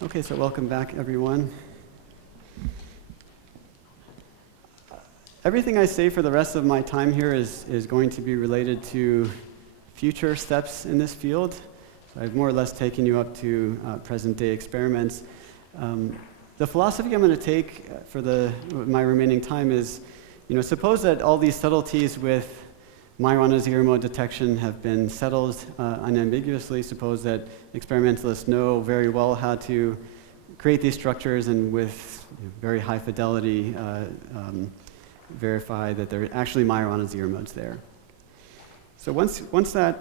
Okay, so welcome back, everyone. Everything I say for the rest of my time here is going to be related to future steps in this field. So I've more or less taken you up to present-day experiments. The philosophy I'm going to take for my remaining time is, suppose that all these subtleties with Majorana zero-mode detection have been settled unambiguously. Suppose that experimentalists know very well how to create these structures and with very high fidelity verify that there are actually Majorana zero-modes there. So once that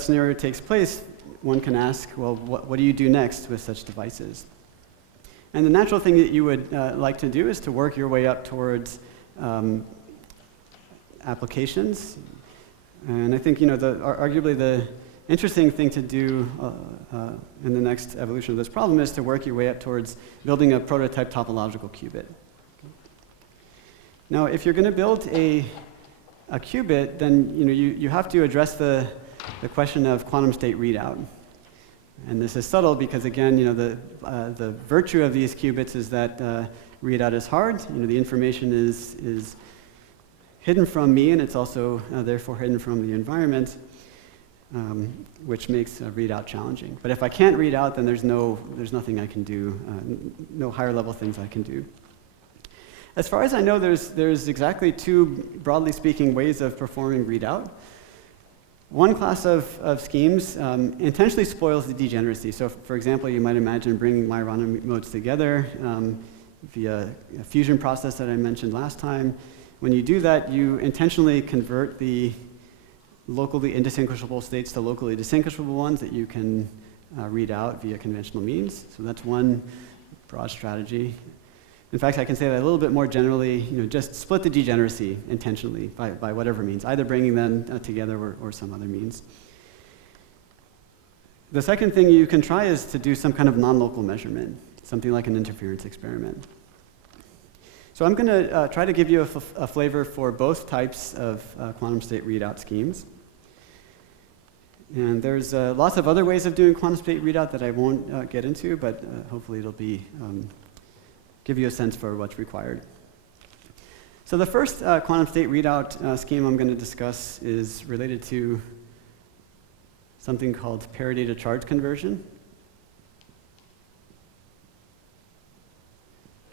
scenario takes place, one can ask, well, what do you do next with such devices? And the natural thing that you would like to do is to work your way up towards applications. And I think, arguably the interesting thing to do in the next evolution of this problem is to work your way up towards building a prototype topological qubit. Now, if you're going to build a qubit, then you have to address the question of quantum state readout. And this is subtle because, again, the virtue of these qubits is that readout is hard. The information is hidden from me, and it's also therefore hidden from the environment, which makes a readout challenging. But if I can't read out, then there's nothing I can do, no higher level things I can do. As far as I know, there's exactly two, broadly speaking, ways of performing readout. One class of schemes intentionally spoils the degeneracy. So, for example, you might imagine bringing Majorana modes together via a fusion process that I mentioned last time. When you do that, you intentionally convert the locally indistinguishable states to locally distinguishable ones that you can read out via conventional means. So that's one broad strategy. In fact, I can say that a little bit more generally, just split the degeneracy intentionally by whatever means, either bringing them together or some other means. The second thing you can try is to do some kind of non-local measurement, something like an interference experiment. So I'm going to try to give you a flavor for both types of quantum state readout schemes. And there's lots of other ways of doing quantum state readout that I won't get into, but hopefully it'll give you a sense for what's required. So the first quantum state readout scheme I'm going to discuss is related to something called parity to charge conversion.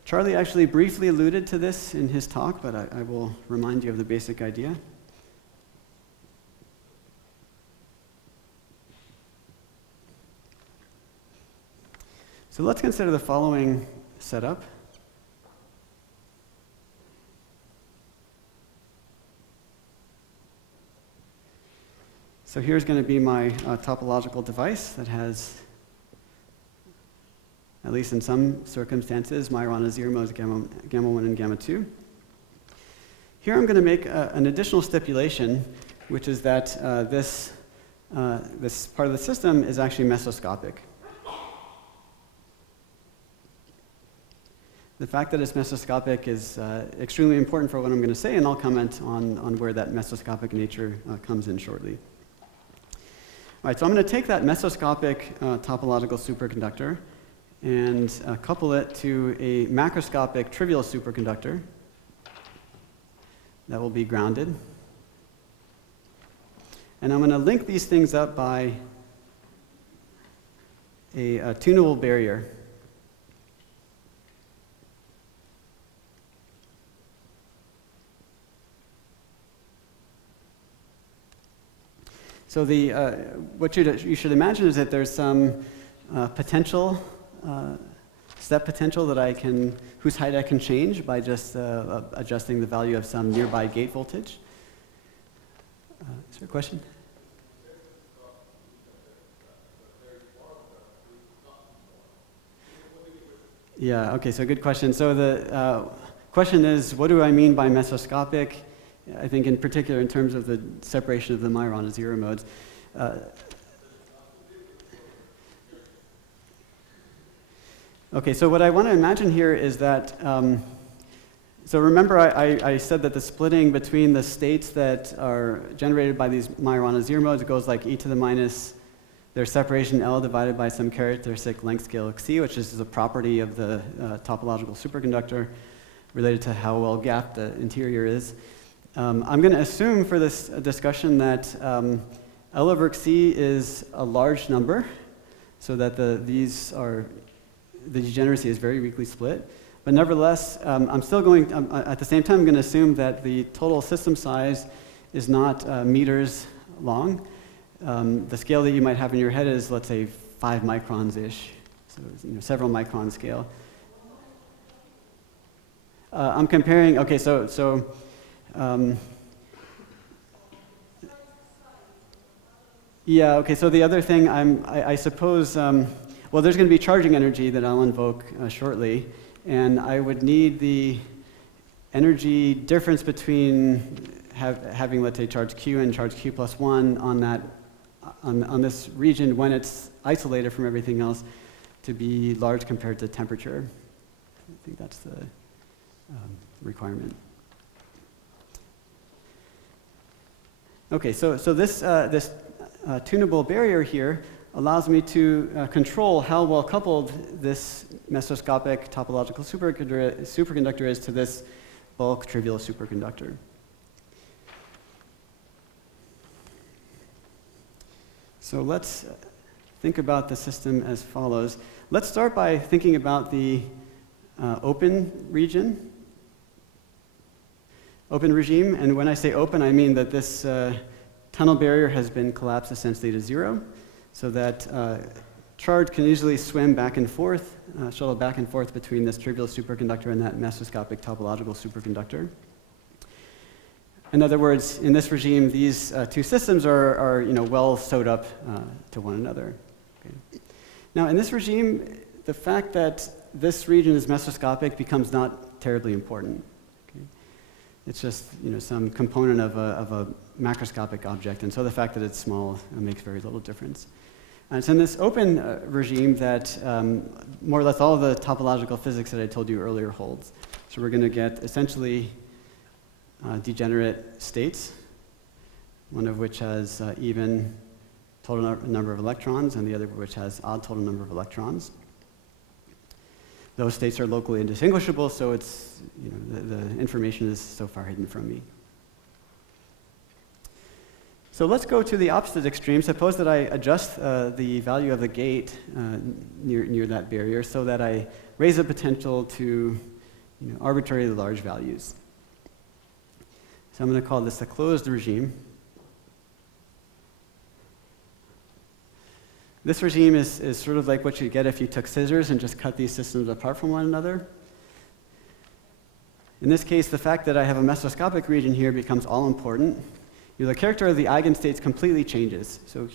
Charlie actually briefly alluded to this in his talk, but I will remind you of the basic idea. So let's consider the following setup. So here's going to be my topological device that has, at least in some circumstances, Majorana zero modes, gamma 1 and gamma 2. Here I'm going to make an additional stipulation, which is that this part of the system is actually mesoscopic. The fact that it's mesoscopic is extremely important for what I'm going to say, and I'll comment on where that mesoscopic nature comes in shortly. All right, so I'm going to take that mesoscopic topological superconductor and couple it to a macroscopic trivial superconductor that will be grounded. And I'm going to link these things up by a tunable barrier. So what you should imagine is that there's some potential, step potential that whose height I can change by just adjusting the value of some nearby gate voltage. Is there a question? Yeah, okay, so good question. So the question is, what do I mean by mesoscopic? I think in particular in terms of the separation of the Majorana zero modes. Okay, so what I want to imagine here is that, so remember I said that the splitting between the states that are generated by these Majorana zero modes goes like e to the minus there's separation L divided by some characteristic length scale C, which is a property of the topological superconductor related to how well gapped the interior is. I'm going to assume for this discussion that L over C is a large number, so that the degeneracy is very weakly split. But nevertheless, I'm still going, at the same time, I'm going to assume that the total system size is not meters long. The scale that you might have in your head is, let's say, 5 microns-ish, so several micron scale. I'm comparing, okay, so yeah, okay, so the other thing I suppose, well, there's going to be charging energy that I'll invoke shortly, and I would need the energy difference between having, let's say, charge Q and charge Q plus 1 on this region when it's isolated from everything else to be large compared to temperature. I think that's the requirement. Okay, so this tunable barrier here allows me to control how well coupled this mesoscopic topological superconductor is to this bulk trivial superconductor. So let's think about the system as follows. Let's start by thinking about the open regime. And when I say open, I mean that this tunnel barrier has been collapsed essentially to 0, so that charge can easily swim back and forth, shuttle back and forth between this trivial superconductor and that mesoscopic topological superconductor. In other words, in this regime, these two systems are well sewed up to one another. Okay. Now, in this regime, the fact that this region is mesoscopic becomes not terribly important. Okay. It's just some component of a macroscopic object, and so the fact that it's small makes very little difference. And it's in this open regime that more or less all of the topological physics that I told you earlier holds. So we're going to get essentially degenerate states, one of which has even total number of electrons, and the other which has odd total number of electrons. Those states are locally indistinguishable, so it's the information is so far hidden from me. So let's go to the opposite extreme. Suppose that I adjust the value of the gate near that barrier so that I raise the potential to arbitrarily large values. So I'm going to call this a closed regime. This regime is sort of like what you get if you took scissors and just cut these systems apart from one another. In this case, the fact that I have a mesoscopic region here becomes all important. The character of the eigenstates completely changes. So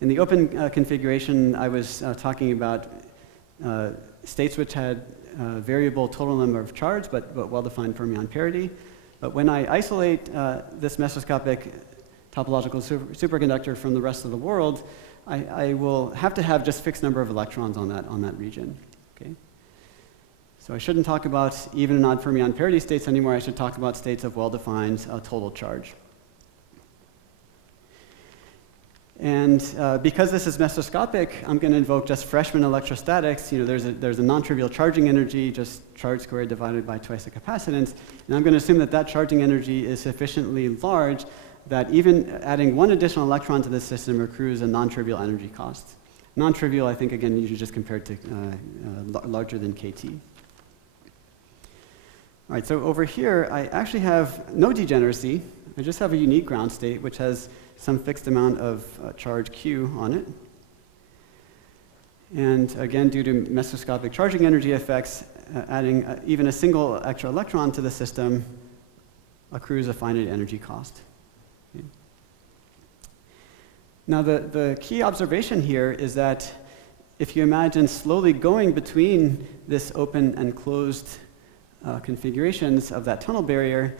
in the open configuration, I was talking about states which had variable total number of charge, but well-defined fermion parity. But when I isolate this mesoscopic topological superconductor from the rest of the world, I will have to have just fixed number of electrons on that region. Okay? So I shouldn't talk about even and odd fermion parity states anymore. I should talk about states of well-defined total charge. And because this is mesoscopic, I'm going to invoke just freshman electrostatics. There's a non-trivial charging energy, just charge squared divided by twice the capacitance. And I'm going to assume that charging energy is sufficiently large that even adding one additional electron to this system accrues a non-trivial energy cost. Non-trivial, I think, again, you should just compare it to larger than KT. All right, so over here, I actually have no degeneracy. I just have a unique ground state, which has some fixed amount of charge Q on it. And again, due to mesoscopic charging energy effects, adding even a single extra electron to the system accrues a finite energy cost. Okay. Now, the key observation here is that if you imagine slowly going between this open and closed configurations of that tunnel barrier,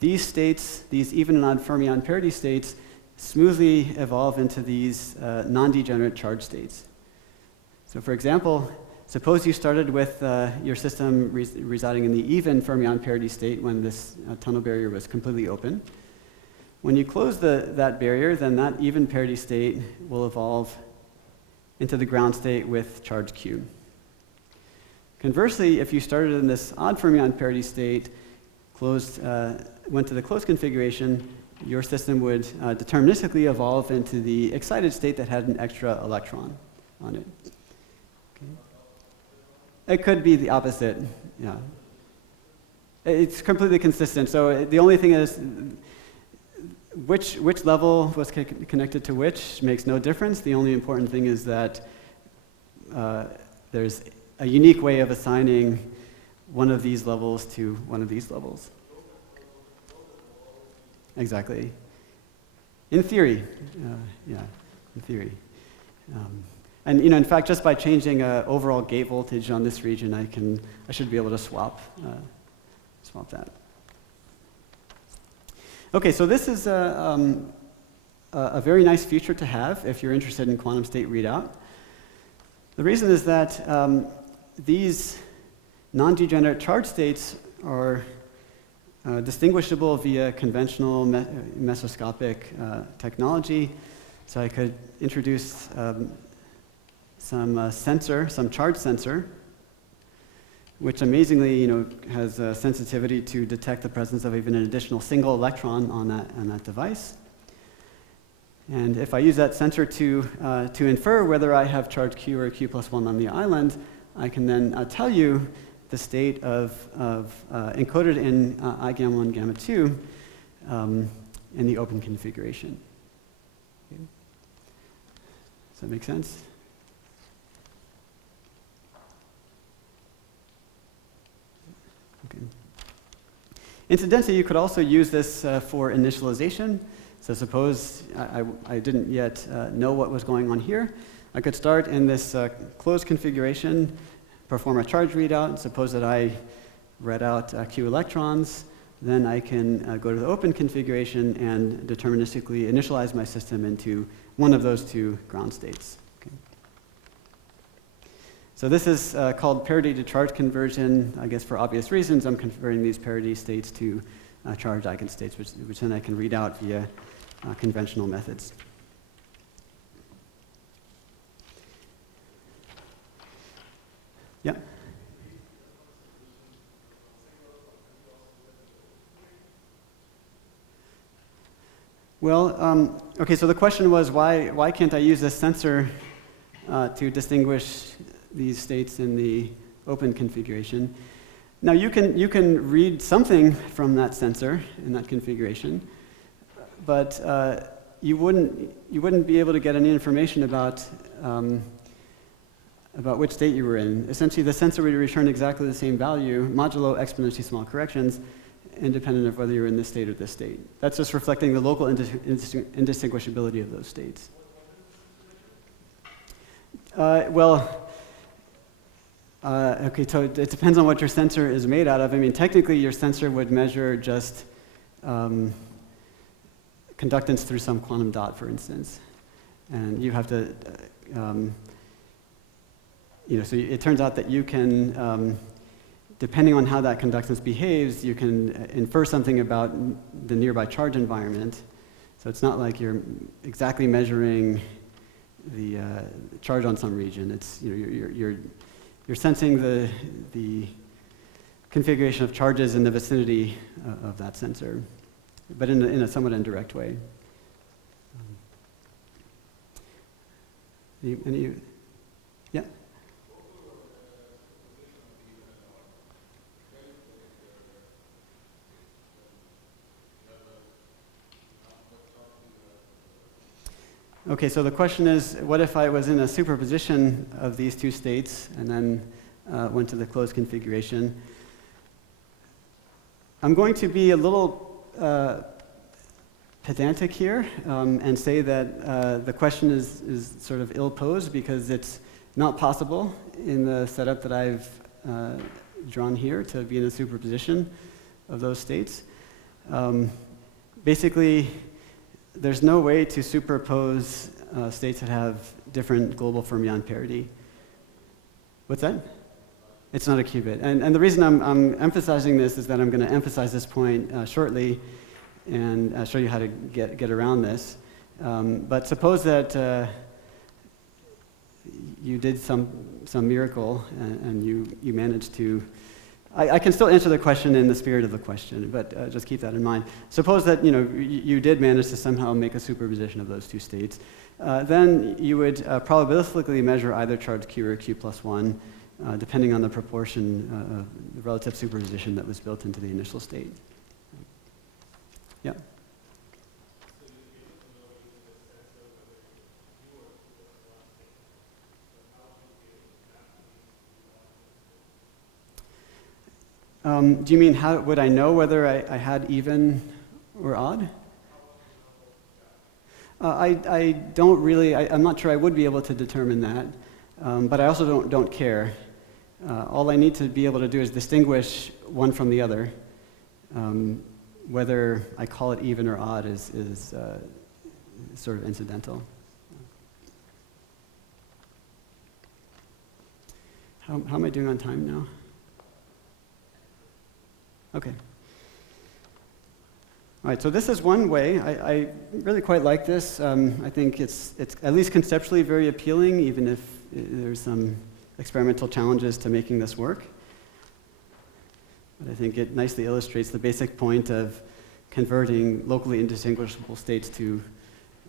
these states, these even and odd fermion parity states, smoothly evolve into these non-degenerate charge states. So for example, suppose you started with your system residing in the even fermion parity state when this tunnel barrier was completely open. When you close that barrier, then that even parity state will evolve into the ground state with charge Q. Conversely, if you started in this odd fermion parity state, went to the closed configuration, your system would deterministically evolve into the excited state that had an extra electron on it. Okay. It could be the opposite, yeah. It's completely consistent. So the only thing is, which level was connected to which makes no difference. The only important thing is that there's a unique way of assigning one of these levels to one of these levels. Exactly. In theory, yeah, in theory. And in fact, just by changing overall gate voltage on this region, I should be able to swap that. Okay, so this is a very nice feature to have if you're interested in quantum state readout. The reason is that these non-degenerate charge states are distinguishable via conventional mesoscopic technology. So I could introduce some charge sensor, which amazingly, has a sensitivity to detect the presence of even an additional single electron on that device. And if I use that sensor to infer whether I have charge Q or Q+1 on the island, I can then tell you the state of encoded in I gamma 1, gamma 2 in the open configuration. Okay. Does that make sense? Okay. Incidentally, you could also use this for initialization. So suppose I didn't yet know what was going on here. I could start in this closed configuration, perform a charge readout. Suppose that I read out Q electrons. Then I can go to the open configuration and deterministically initialize my system into one of those two ground states. Okay. So this is called parity to charge conversion. I guess for obvious reasons, I'm converting these parity states to charged eigenstates, which then I can read out via conventional methods. Yeah. Well, okay, so the question was why can't I use this sensor to distinguish these states in the open configuration? Now you can read something from that sensor in that configuration, but you wouldn't be able to get any information about which state you were in. Essentially, the sensor would return exactly the same value, modulo exponentially small corrections, independent of whether you're in this state or this state. That's just reflecting the local indistinguishability of those states. Okay, so it depends on what your sensor is made out of. I mean, technically, your sensor would measure just conductance through some quantum dot, for instance. And you have to, so it turns out that you can, depending on how that conductance behaves, you can infer something about the nearby charge environment. So it's not like you're exactly measuring the charge on some region. It's, you're sensing the configuration of charges in the vicinity of that sensor, but in a somewhat indirect way. Any yeah? Okay, so the question is, what if I was in a superposition of these two states and then went to the closed configuration? I'm going to be a little pedantic here and say that the question is sort of ill-posed because it's not possible in the setup that I've drawn here to be in a superposition of those states. Basically, there's no way to superpose states that have different global fermion parity. What's that? It's not a qubit. And the reason I'm emphasizing this is that I'm going to emphasize this point shortly and show you how to get around this. But suppose that you did some miracle and you managed to. I can still answer the question in the spirit of the question, but just keep that in mind. Suppose that you did manage to somehow make a superposition of those two states. Then you would probabilistically measure either charge Q or Q plus 1, depending on the proportion of the relative superposition that was built into the initial state. Yeah. Do you mean how would I know whether I had even or odd? I don't really, I'm not sure I would be able to determine that, but I also don't care. All I need to be able to do is distinguish one from the other. Whether I call it even or odd is sort of incidental. How am I doing on time now? Okay. All right, so this is one way. I really quite like this. I think it's at least conceptually very appealing, even if there's some experimental challenges to making this work. But I think it nicely illustrates the basic point of converting locally indistinguishable states to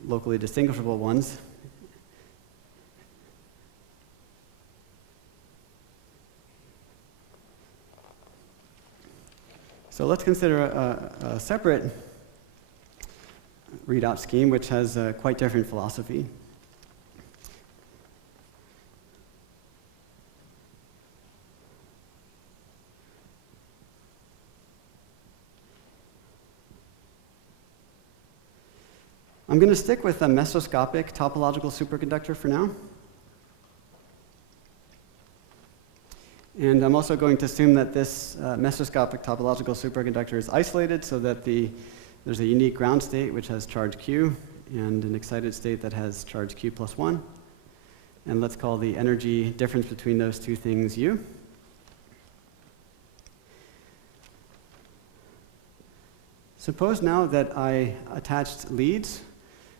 locally distinguishable ones. So let's consider a separate readout scheme which has a quite different philosophy. I'm going to stick with a mesoscopic topological superconductor for now. And I'm also going to assume that this mesoscopic topological superconductor is isolated so that there's a unique ground state which has charge Q and an excited state that has charge Q plus 1. And let's call the energy difference between those two things U. Suppose now that I attached leads,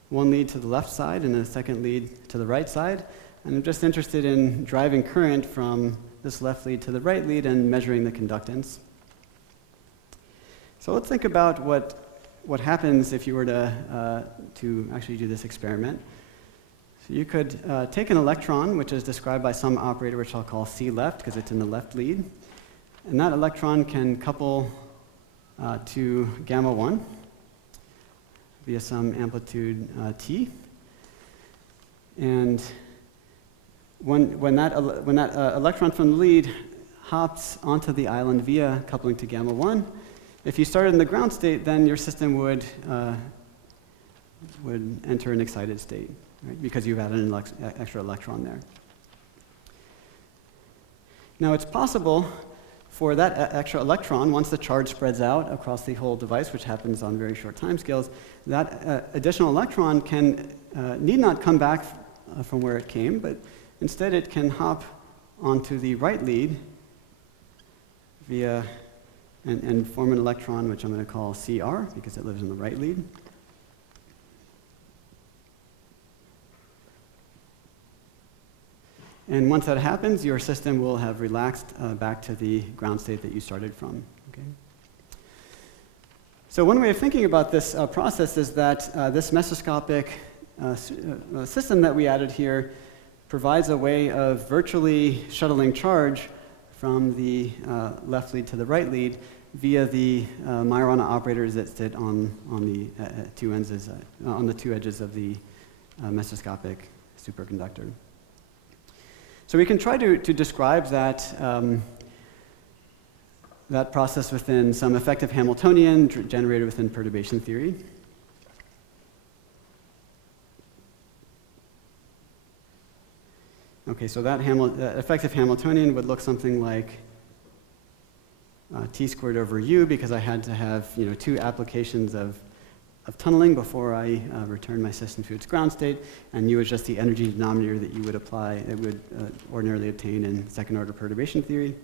one lead to the left side and a second lead to the right side, and I'm just interested in driving current from this left lead to the right lead and measuring the conductance. So let's think about what happens if you were to actually do this experiment. So you could take an electron, which is described by some operator, which I'll call C left, because it's in the left lead. And that electron can couple to gamma 1 via some amplitude T. And when that electron from the lead hops onto the island via coupling to gamma 1, if you started in the ground state, then your system would enter an excited state, right? Because you've added an extra electron there. Now it's possible for that extra electron, once the charge spreads out across the whole device, which happens on very short timescales, that additional electron need not come back from where it came, but instead it can hop onto the right lead via and form an electron, which I'm going to call CR, because it lives in the right lead. And once that happens, your system will have relaxed back to the ground state that you started from. Okay? So one way of thinking about this process is that this mesoscopic system that we added here provides a way of virtually shuttling charge from the left lead to the right lead via the Majorana operators that sit on the two edges of the mesoscopic superconductor. So we can try to describe that that process within some effective Hamiltonian generated within perturbation theory. Okay, so that effective Hamiltonian would look something like T squared over U, because I had to have two applications of tunneling before I return my system to its ground state, and U is just the energy denominator that you would apply, that would ordinarily obtain in second order perturbation theory.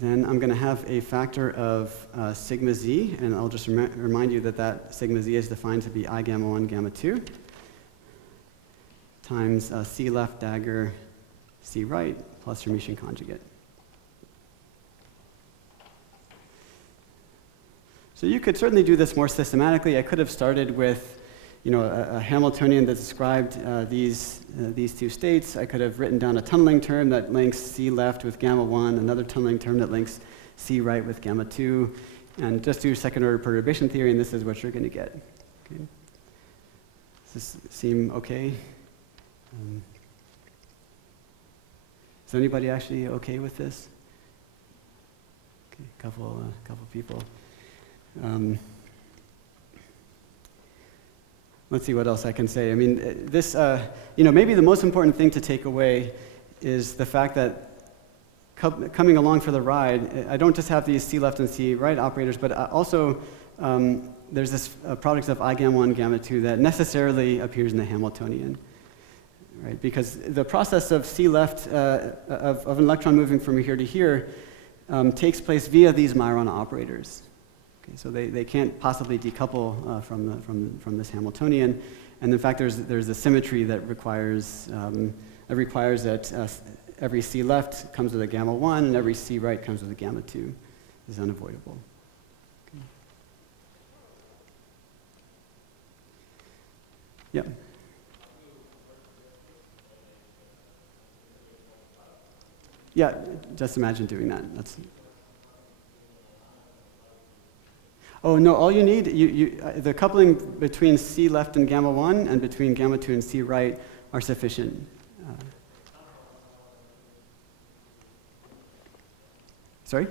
Then I'm going to have a factor of sigma z, and I'll just remind you that sigma z is defined to be I gamma 1, gamma 2. times C left dagger C right plus Hermitian conjugate. So you could certainly do this more systematically. I could have started with a Hamiltonian that described these two states. I could have written down a tunneling term that links C left with gamma 1, another tunneling term that links C right with gamma 2, and just do second order perturbation theory, and this is what you're going to get. Okay. Does this seem okay? Is anybody actually okay with this? Okay, couple people. Let's see what else I can say. I mean, this, maybe the most important thing to take away is the fact that coming along for the ride, I don't just have these C left and C right operators, but also there's this product of I gamma 1, gamma 2 that necessarily appears in the Hamiltonian, right? Because the process of C left, of an electron moving from here to here, takes place via these Majorana operators. Okay, so they can't possibly decouple from this Hamiltonian, and in fact there's a symmetry that requires that every C left comes with a gamma 1 and every C right comes with a gamma 2. This is unavoidable. Okay. Yeah. Yeah, just imagine doing that. Oh no, all you need, the coupling between C left and gamma 1 and between gamma 2 and C right are sufficient. Sorry?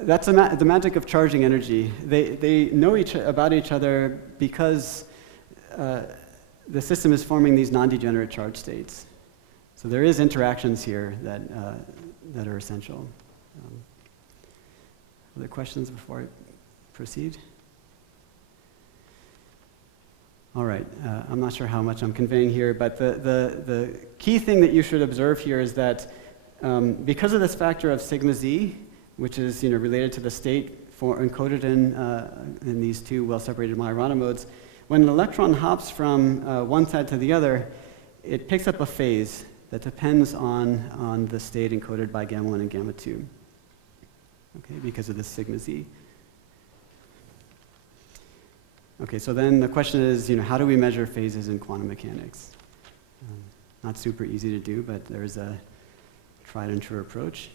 That's the magic of charging energy. They know about each other because the system is forming these non-degenerate charge states. So there is interactions here that are essential. Other questions before I proceed? All right, I'm not sure how much I'm conveying here, but the key thing that you should observe here is that because of this factor of sigma z, which is related to the state encoded in these two well-separated Majorana modes, when an electron hops from one side to the other, it picks up a phase that depends on the state encoded by gamma 1 and gamma 2, okay, because of this sigma z. Okay, so then the question is, how do we measure phases in quantum mechanics? Not super easy to do, but there's a tried and true approach.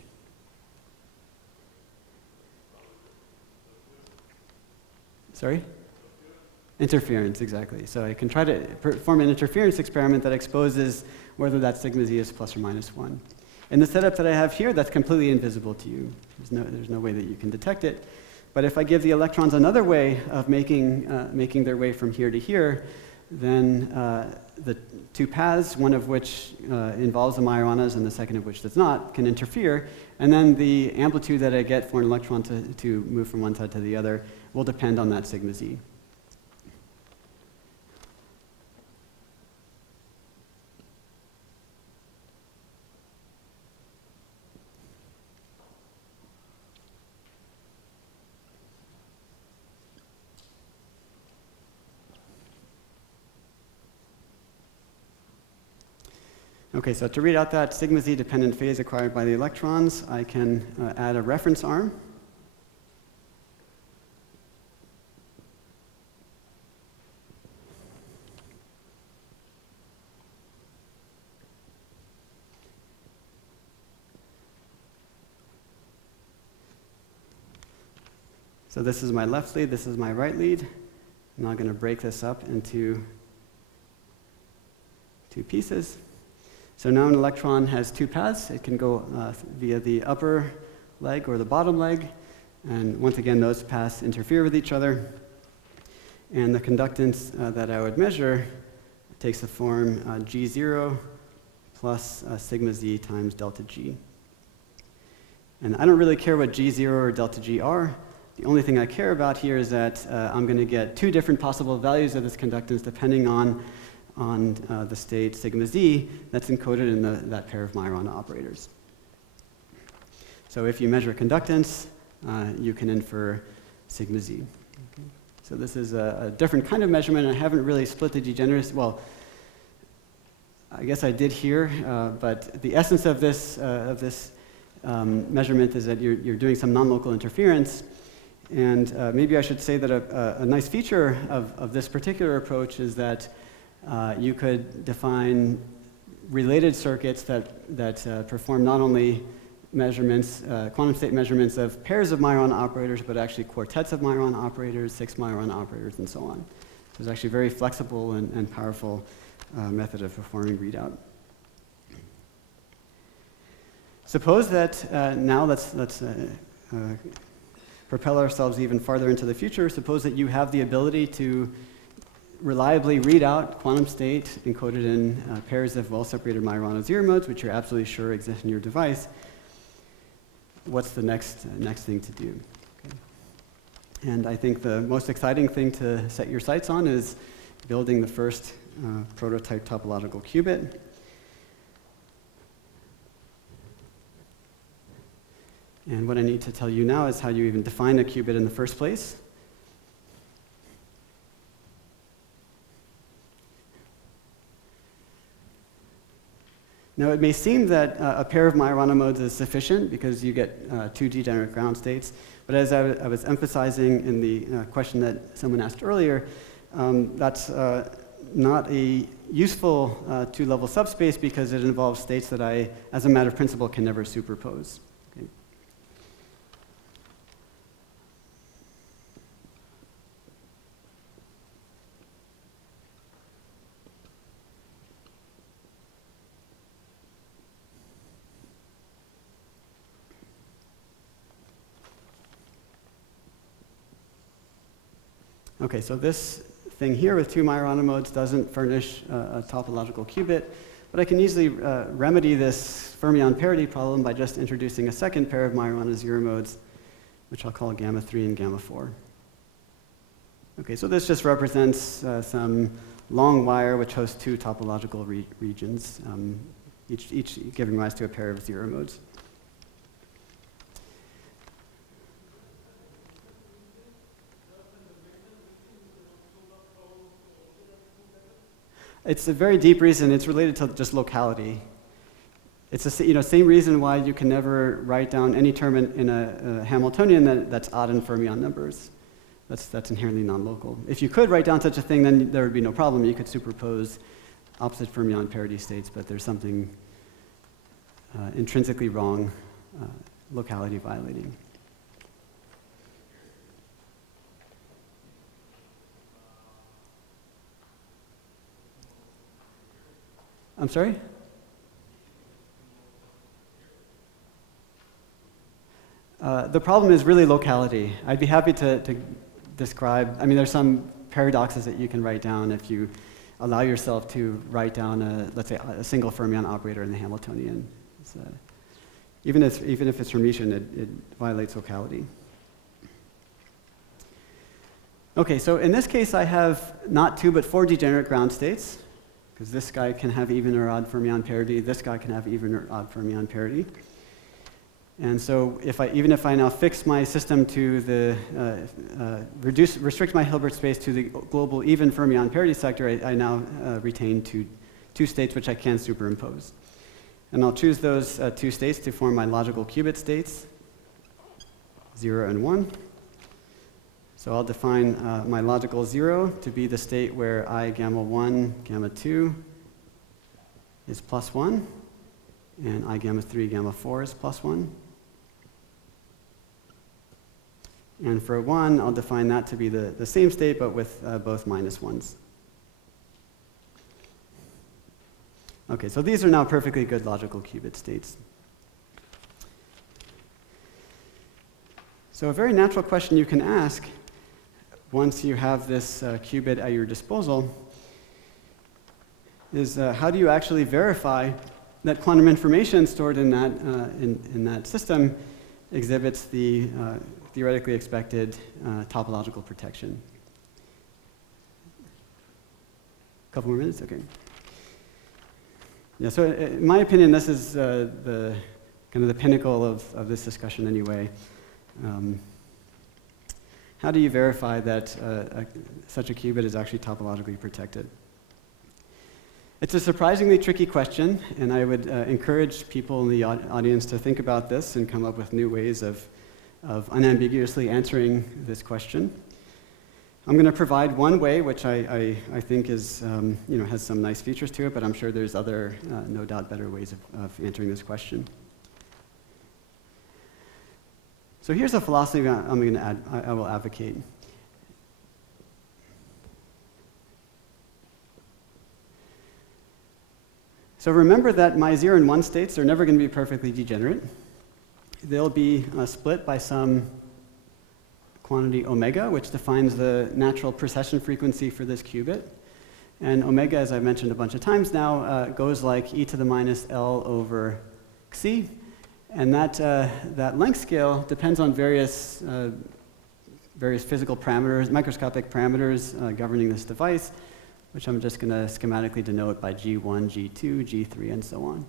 Sorry? Interference, exactly. So I can try to perform an interference experiment that exposes whether that sigma z is plus or minus 1. In the setup that I have here, that's completely invisible to you. There's no way that you can detect it. But if I give the electrons another way of making their way from here to here, then the two paths, one of which involves the Majoranas and the second of which does not, can interfere. And then the amplitude that I get for an electron to move from one side to the other will depend on that sigma z. Okay, so to read out that sigma z dependent phase acquired by the electrons, I can add a reference arm. So this is my left lead, this is my right lead. I'm now going to break this up into two pieces. So now an electron has two paths. It can go via the upper leg or the bottom leg. And once again, those paths interfere with each other. And the conductance that I would measure takes the form G0 plus sigma z times delta G. And I don't really care what G0 or delta G are. The only thing I care about here is that I'm going to get two different possible values of this conductance depending on the state sigma z that's encoded in that pair of Majorana operators. So if you measure conductance, you can infer sigma z. Okay. So this is a different kind of measurement. I haven't really split the degeneracy. Well, I guess I did here, but the essence of this measurement is that you're doing some non-local interference. And maybe I should say that a nice feature of this particular approach is that you could define related circuits that perform not only measurements, quantum state measurements of pairs of Majorana operators, but actually quartets of Majorana operators, 6 Majorana operators, and so on. So it's actually a very flexible and powerful method of performing readout. Suppose that now let's propel ourselves even farther into the future. Suppose that you have the ability to reliably read out quantum state encoded in pairs of well-separated Majorana zero modes, which you're absolutely sure exist in your device. What's the next thing to do? Okay. And I think the most exciting thing to set your sights on is building the first prototype topological qubit. And what I need to tell you now is how you even define a qubit in the first place. Now, it may seem that a pair of Majorana modes is sufficient because you get 2 degenerate ground states. But as I was emphasizing in the question that someone asked earlier, that's not a useful 2-level subspace because it involves states that I, as a matter of principle, can never superpose. Okay. Okay, so this thing here with 2 Majorana modes doesn't furnish a topological qubit, but I can easily remedy this fermion parity problem by just introducing a second pair of Majorana zero modes, which I'll call gamma 3 and gamma 4. Okay, so this just represents some long wire which hosts 2 topological regions, each giving rise to a pair of zero modes. It's a very deep reason. It's related to just locality. It's the same reason why you can never write down any term in a Hamiltonian that's odd in fermion numbers. That's inherently non-local. If you could write down such a thing, then there would be no problem. You could superpose opposite fermion parity states, but there's something intrinsically wrong, locality violating. I'm sorry? The problem is really locality. I'd be happy to describe, I mean, there's some paradoxes that you can write down if you allow yourself to write down, let's say, a single fermion operator in the Hamiltonian. Even if it's Hermitian, it violates locality. Okay, so in this case, I have not 2, but 4 degenerate ground states, because this guy can have even or odd fermion parity, this guy can have even or odd fermion parity. And so even if I now fix my system to restrict my Hilbert space to the global even fermion parity sector, I now retain two states which I can superimpose. And I'll choose those 2 states to form my logical qubit states, 0 and 1. So I'll define my logical 0 to be the state where I gamma 1, gamma 2 is plus 1, and I gamma 3, gamma 4 is plus 1. And for 1, I'll define that to be the same state, but with both minus 1s. Okay, so these are now perfectly good logical qubit states. So a very natural question you can ask once you have this qubit at your disposal is how do you actually verify that quantum information stored in that system exhibits the theoretically expected topological protection? A couple more minutes? Okay. Yeah, so in my opinion, this is the kind of the pinnacle of this discussion anyway. how do you verify that such a qubit is actually topologically protected? It's a surprisingly tricky question, and I would encourage people in the audience to think about this and come up with new ways of unambiguously answering this question. I'm going to provide one way, which I think is, has some nice features to it, but I'm sure there's other, no doubt, better ways of answering this question. So here's a philosophy I will advocate. So remember that my 0 and 1 states are never going to be perfectly degenerate. They'll be split by some quantity omega, which defines the natural precession frequency for this qubit. And omega, as I've mentioned a bunch of times now, goes like e to the minus L over xi. And that length scale depends on various physical parameters, microscopic parameters governing this device, which I'm just going to schematically denote by G1, G2, G3, and so on.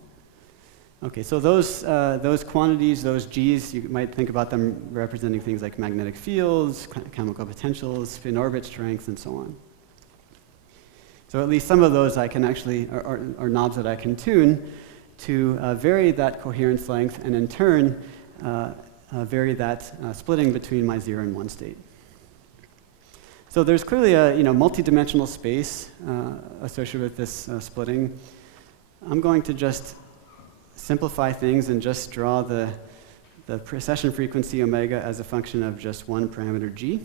Okay, so those quantities, those G's, you might think about them representing things like magnetic fields, chemical potentials, spin orbit strengths, and so on. So at least some of those I can actually, are knobs that I can tune to vary that coherence length, and in turn, vary that splitting between my 0 and 1 state. So there's clearly a multi-dimensional space associated with this splitting. I'm going to just simplify things and just draw the precession frequency omega as a function of just one parameter g,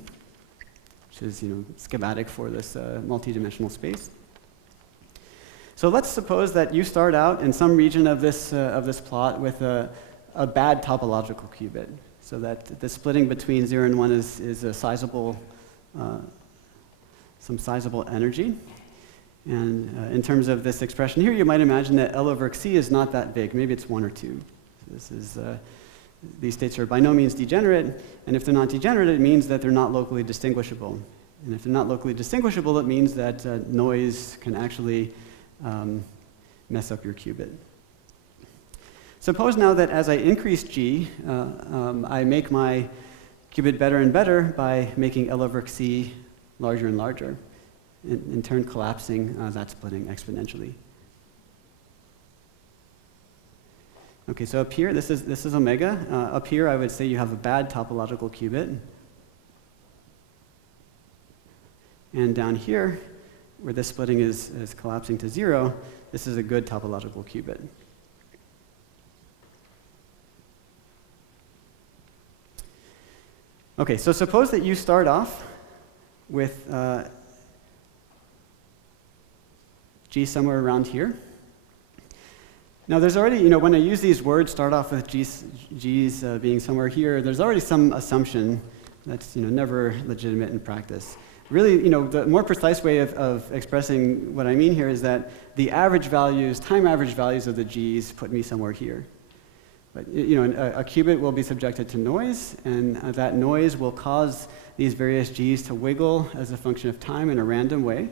which is schematic for this multi-dimensional space. So let's suppose that you start out in some region of this plot with a bad topological qubit, so that the splitting between 0 and 1 is a sizable, some sizable energy. And in terms of this expression here, you might imagine that L over xi is not that big. Maybe it's 1 or 2. So these states are by no means degenerate, and if they're not degenerate, it means that they're not locally distinguishable. And if they're not locally distinguishable, it means that noise can actually mess up your qubit. Suppose now that as I increase G, I make my qubit better and better by making L over xi larger and larger, in turn collapsing that splitting exponentially. Okay, so up here, this is omega. Up here, I would say you have a bad topological qubit. And down here, where this splitting is collapsing to 0, this is a good topological qubit. Okay, so suppose that you start off with G somewhere around here. Now there's already, when I use these words, start off with G's being somewhere here, there's already some assumption that's never legitimate in practice. Really, the more precise way of expressing what I mean here is that the average values, time average values of the G's put me somewhere here. But a qubit will be subjected to noise, and that noise will cause these various G's to wiggle as a function of time in a random way.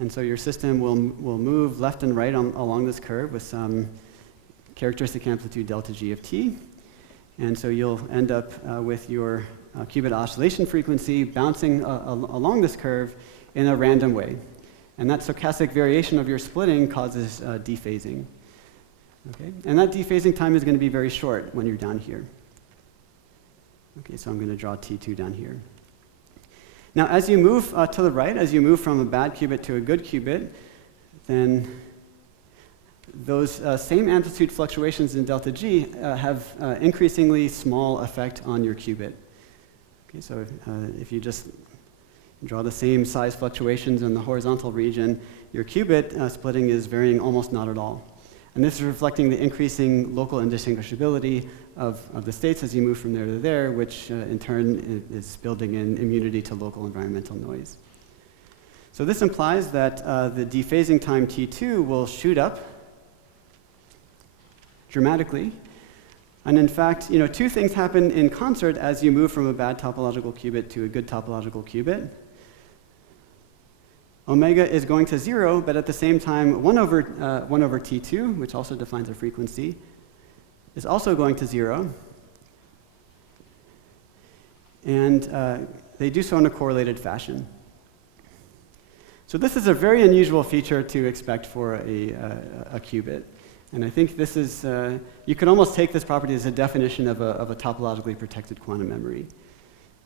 And so your system will move left and right along this curve with some characteristic amplitude delta G of t. And so you'll end up with your qubit oscillation frequency bouncing along this curve in a random way. And that stochastic variation of your splitting causes dephasing. Okay? And that dephasing time is going to be very short when you're down here. Okay, so I'm going to draw T2 down here. Now, as you move to the right, as you move from a bad qubit to a good qubit, then those same amplitude fluctuations in delta G have increasingly small effect on your qubit. Okay, so if you just draw the same size fluctuations in the horizontal region, your qubit splitting is varying almost not at all. And this is reflecting the increasing local indistinguishability of the states as you move from there to there, which in turn is building in immunity to local environmental noise. So this implies that the dephasing time T2 will shoot up dramatically. And in fact, two things happen in concert as you move from a bad topological qubit to a good topological qubit. Omega is going to 0, but at the same time, 1 over T2, which also defines a frequency, is also going to 0. and they do so in a correlated fashion. So this is a very unusual feature to expect for a qubit. And I think this is, you can almost take this property as a definition of a topologically protected quantum memory.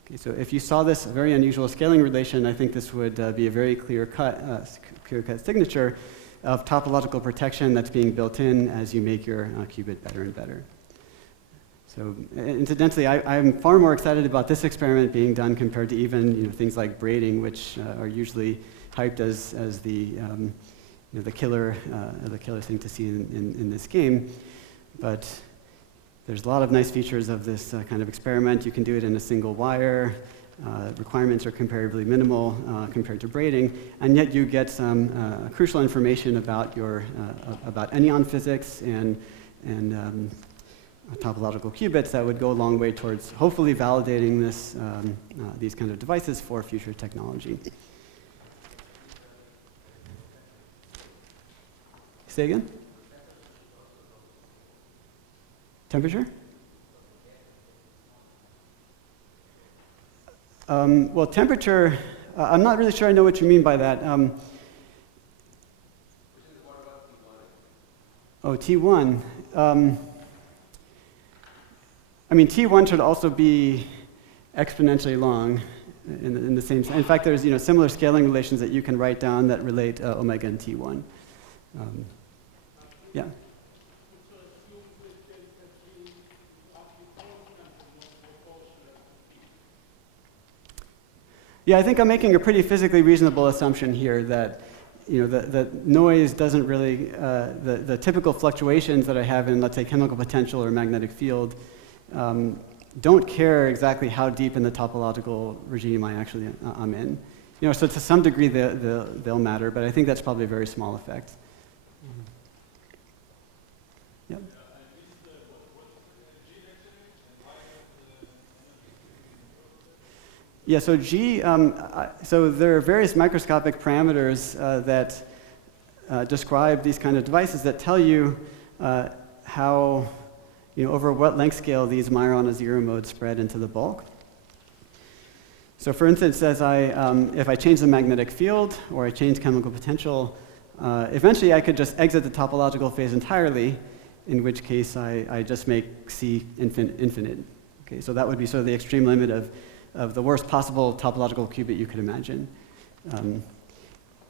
Okay, so if you saw this very unusual scaling relation, I think this would be a very clear-cut signature of topological protection that's being built in as you make your qubit better and better. So incidentally, I'm far more excited about this experiment being done compared to even things like braiding, which are usually hyped as the the killer thing to see in this game. But there's a lot of nice features of this kind of experiment. You can do it in a single wire. Requirements are comparatively minimal compared to braiding, and yet you get some crucial information about about anyon physics and topological qubits that would go a long way towards hopefully validating these kind of devices for future technology. Say again? Temperature? Well, temperature, I'm not really sure I know what you mean by that. Oh, T1. I mean, T1 should also be exponentially long in the same sense. In fact, there's similar scaling relations that you can write down that relate omega and T1. Yeah. Yeah, I think I'm making a pretty physically reasonable assumption here that the noise doesn't really, the typical fluctuations that I have in, let's say, chemical potential or magnetic field don't care exactly how deep in the topological regime I'm in. So to some degree they'll matter, but I think that's probably a very small effect. Yep. Yeah, so G, so there are various microscopic parameters that describe these kind of devices that tell you how, over what length scale these Majorana zero modes spread into the bulk. So for instance, if I change the magnetic field or I change chemical potential, eventually I could just exit the topological phase entirely, in which case I just make C infinite. Okay, so that would be sort of the extreme limit of the worst possible topological qubit you could imagine.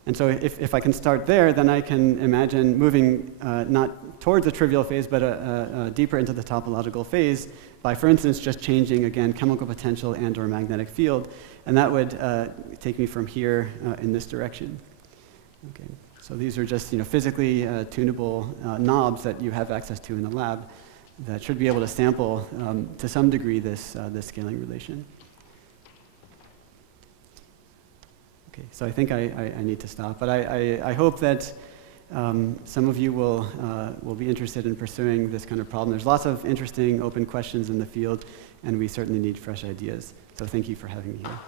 And so if I can start there, then I can imagine moving not towards a trivial phase, but deeper into the topological phase by, for instance, just changing, again, chemical potential and or magnetic field. And that would take me from here in this direction. Okay. So these are just physically tunable knobs that you have access to in the lab that should be able to sample, to some degree, this scaling relation. Okay, so I think I need to stop, but I hope that some of you will be interested in pursuing this kind of problem. There's lots of interesting open questions in the field, and we certainly need fresh ideas. So thank you for having me here.